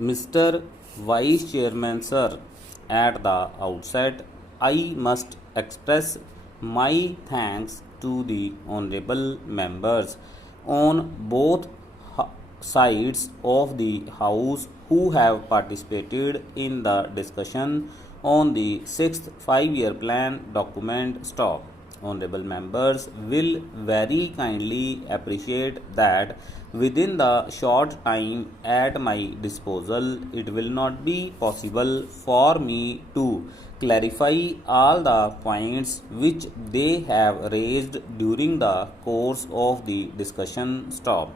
Mr. Vice Chairman, sir, at the outset, I must express my thanks to the honorable members on both sides of the House who have participated in the discussion on the sixth five-year plan document stock. Honorable members will very kindly appreciate that within the short time at my disposal, it will not be possible for me to clarify all the points which they have raised during the course of the discussion stop.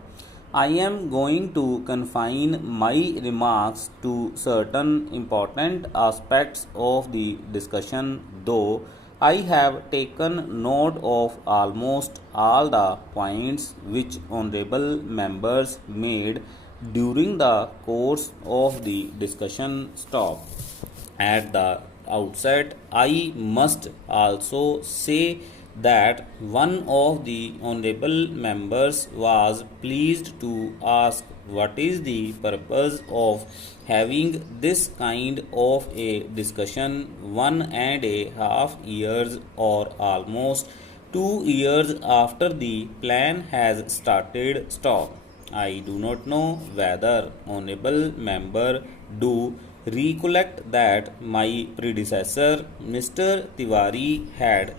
I am going to confine my remarks to certain important aspects of the discussion, though I have taken note of almost all the points which honorable members made during the course of the discussion stop. At the outset, I must also say that one of the honorable members was pleased to ask what is the purpose of having this kind of a discussion 1.5 years or almost 2 years after the plan has started stock. I do not know whether honorable member do recollect that my predecessor Mr. Tiwari had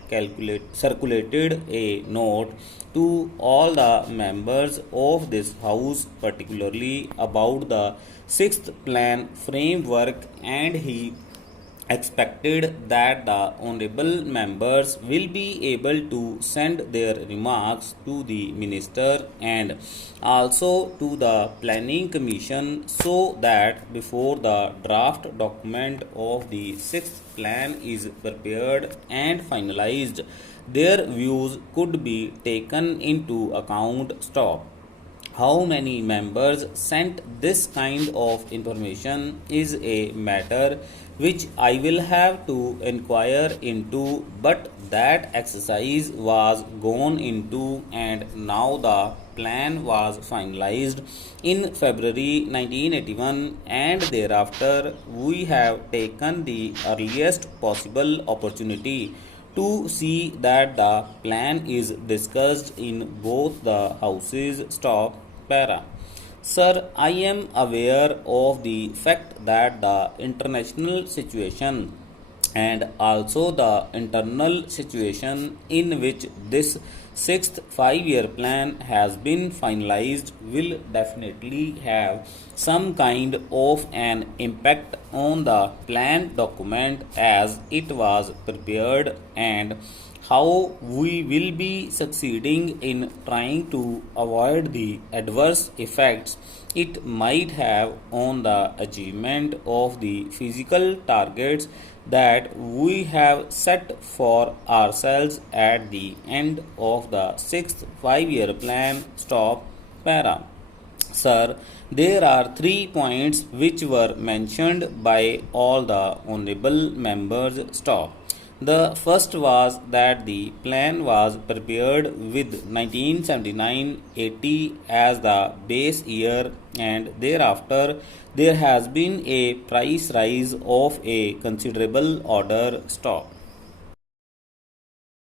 circulated a note to all the members of this house, particularly about the sixth plan framework, and he expected that the honorable members will be able to send their remarks to the minister and also to the planning commission so that before the draft document of the sixth plan is prepared and finalized, their views could be taken into account. Stop. How many members sent this kind of information is a matter which I will have to inquire into, but that exercise was gone into and now the plan was finalized in February 1981, and thereafter we have taken the earliest possible opportunity to see that the plan is discussed in both the houses. Stop. Para. Sir, I am aware of the fact that the international situation and also the internal situation in which this sixth five-year plan has been finalized will definitely have some kind of an impact on the plan document as it was prepared, and how we will be succeeding in trying to avoid the adverse effects it might have on the achievement of the physical targets that we have set for ourselves at the end of the sixth five-year plan. Stop. Para. Sir, there are 3 points which were mentioned by all the honorable members. Stop. The first was that the plan was prepared with 1979-80 as the base year, and thereafter there has been a price rise of a considerable order. Stop.